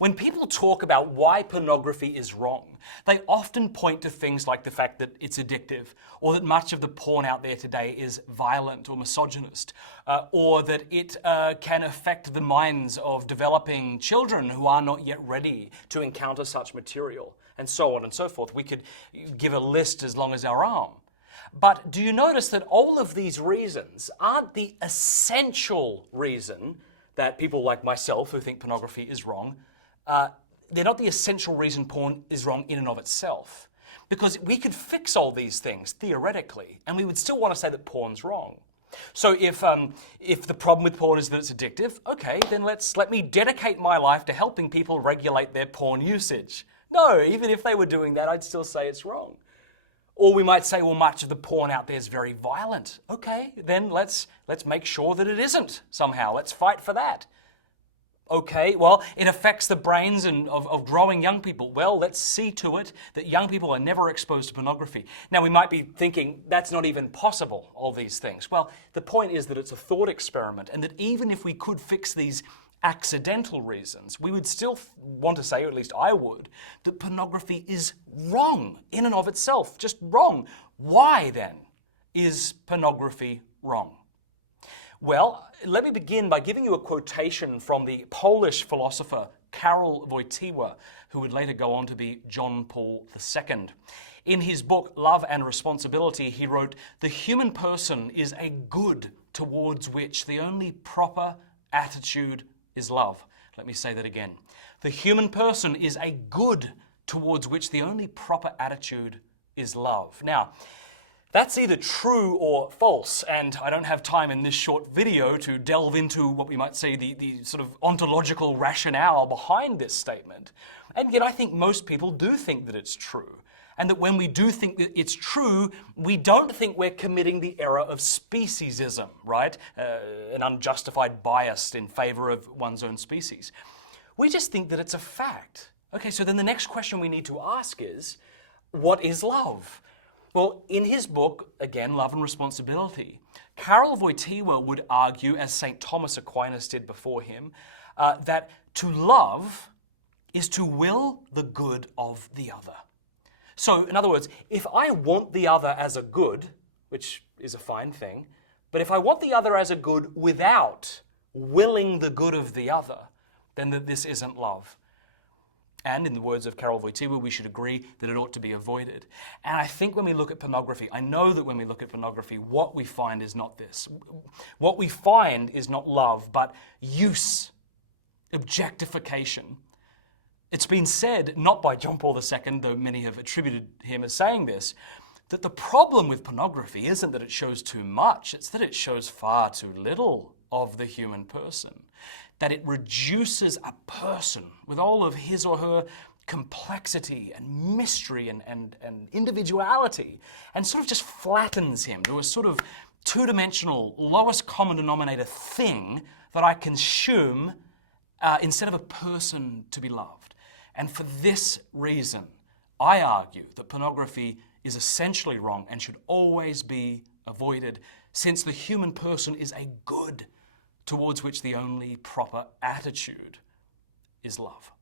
When people talk about why pornography is wrong, they often point to things like the fact that it's addictive, or that much of the porn out there today is violent or misogynist, or that it can affect the minds of developing children who are not yet ready to encounter such material, and so on and so forth. We could give a list as long as our arm. But do you notice that all of these reasons aren't the essential reason that people like myself who think pornography is wrong, they're not the essential reason porn is wrong in and of itself. Because we could fix all these things, theoretically, and we would still want to say that porn's wrong. So if the problem with porn is that it's addictive, okay, then let me dedicate my life to helping people regulate their porn usage. No, even if they were doing that, I'd still say it's wrong. Or we might say, well, much of the porn out there is very violent. Okay, then let's make sure that it isn't somehow. Let's fight for that. Okay, well, it affects the brains of growing young people. Well, let's see to it that young people are never exposed to pornography. Now, we might be thinking that's not even possible, all these things. Well, the point is that it's a thought experiment, and that even if we could fix these accidental reasons, we would still want to say, or at least I would, that pornography is wrong in and of itself, just wrong. Why then is pornography wrong? Well, let me begin by giving you a quotation from the Polish philosopher Karol Wojtyła, who would later go on to be John Paul II. In his book, Love and Responsibility, he wrote, "The human person is a good towards which the only proper attitude is love." Let me say that again. The human person is a good towards which the only proper attitude is love. Now, that's either true or false, and I don't have time in this short video to delve into what we might say the sort of ontological rationale behind this statement. And yet I think most people do think that it's true. And that when we do think that it's true, we don't think we're committing the error of speciesism, right? An unjustified bias in favor of one's own species. We just think that it's a fact. Okay, so then the next question we need to ask is, what is love? Well, in his book, again, Love and Responsibility, Karol Wojtyła would argue, as St. Thomas Aquinas did before him, that to love is to will the good of the other. So, in other words, if I want the other as a good, which is a fine thing, but if I want the other as a good without willing the good of the other, then this isn't love. And in the words of Karol Wojtyła, we should agree that it ought to be avoided. And I think when we look at pornography, I know that when we look at pornography, what we find is not this. What we find is not love, but use, objectification. It's been said, not by John Paul II, though many have attributed him as saying this, that the problem with pornography isn't that it shows too much, it's that it shows far too little of the human person. That it reduces a person with all of his or her complexity and mystery and individuality, and sort of just flattens him to a sort of two-dimensional, lowest common denominator thing that I consume instead of a person to be loved. And for this reason, I argue that pornography is essentially wrong and should always be avoided, since the human person is a good towards which the only proper attitude is love.